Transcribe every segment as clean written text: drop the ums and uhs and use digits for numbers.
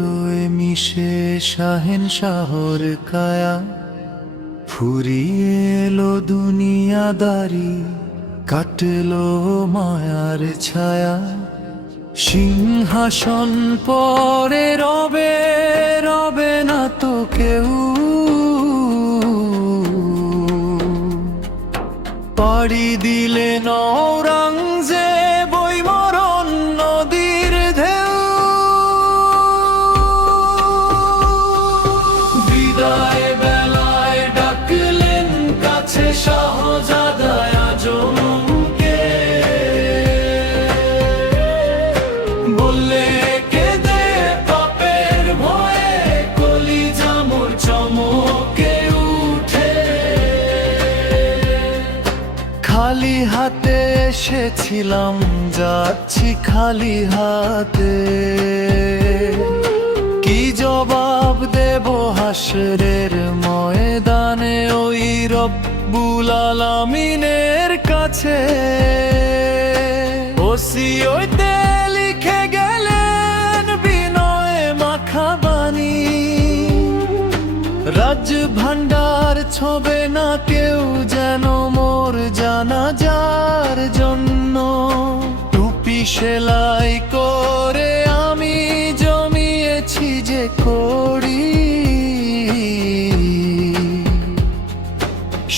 আলোয় মিশে শাহেন শাহর কায়া, ফুরিয়ে এলো দুনিয়াদারি, কাটলো মায়ার ছায়া। সিংহাসন পরে রবে রবে না তো কেউ, পাড়ি দিলে নৌরঙ্গজেব ওই মরণ নদীর ঢেউ। বিদায় বেলায় ডাকলেন কাছে শাহজাদা আজমকে, বললে কেঁদে পাপের ভয়ে কলিজা মোর চমকে উঠে। খালি হাতে এসেছিলাম, যাচ্ছি খালি হাতে, কি জবাব দেব হাসরের ময়দানে ওই রব্বুল আলামিনের কাছে। ওসিয়তে লিখে গেলেন বিনয়ে মাখা বাণী, রাজ ভান্ডার ছোবে না কেউ যেন মোর জানাজার জন্য। টুপি সেলাই করে আমি জমিয়েছি যে করি,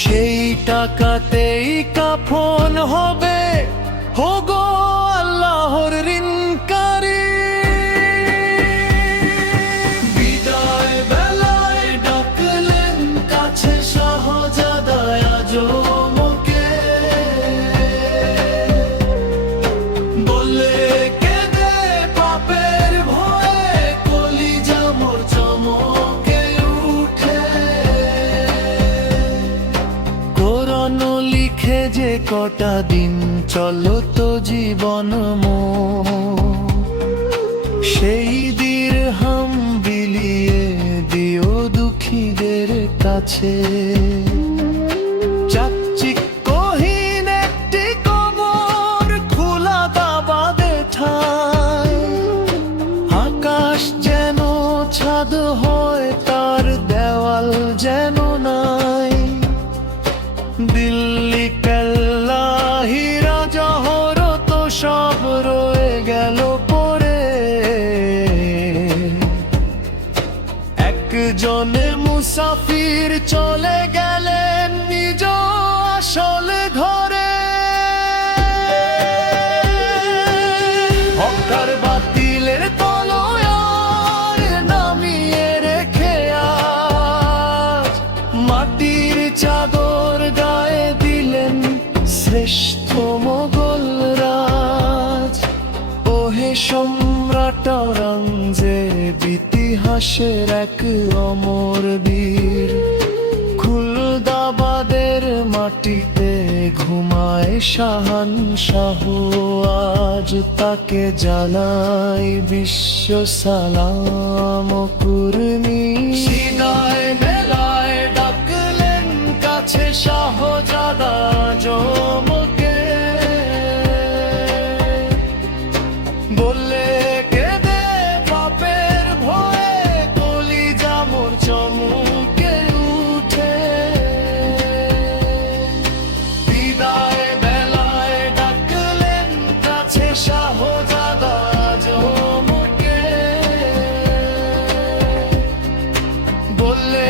সেই টাকাতেই কাফন হবে হোগো আল্লাহর ঋণকারী। বিদায় বেলায় ডাকলেন কাছে শাহজাদা আজমকে, বললে কেঁদে পাপের ভয়ে কলিজা মোর চমকে উঠে। কোরআন লিখে যে কটা দিন চলো তো জীবন সেই দিরহাম বিলিয়ে দিও দুঃখীদের কাছে। চাকচিক্যহীন একটি কবর খোলা দাবাদে ঠায়, আকাশ যেন ছাদ হয় তার দেওয়াল যেন নাই। দিল্লি কেল্লা হীরা জহরত সব রয়ে গেল পরে, একজনে মুসাফির চলে গেলেন নিজ আসল ঘরে। হকার বাতিলের তলোয়ার নামিয়ে রেখে আজ মাটির চাদর গায়ে দিলেন শ্রেষ্ঠ মোগল রাজ। ওহে সম্রাট আওরঙ্গজেব ইতিহাসের এক অমর বীর, খুলদাবাদের মাটিতে ঘুমায় শাহানশাহ, আজ তাকে জানাই বিশ্ব সালাম ও কুর্নিশ। বিদায় বেলায় ডাকলেন কাছে শাহজাদা আজমকে, বললে কেঁদে পাপের ভয়ে কলিজা মোর চমকে উঠে। বিদায় বেলায় ডাকলেন কাছে শাহজাদা আজমকে, বললে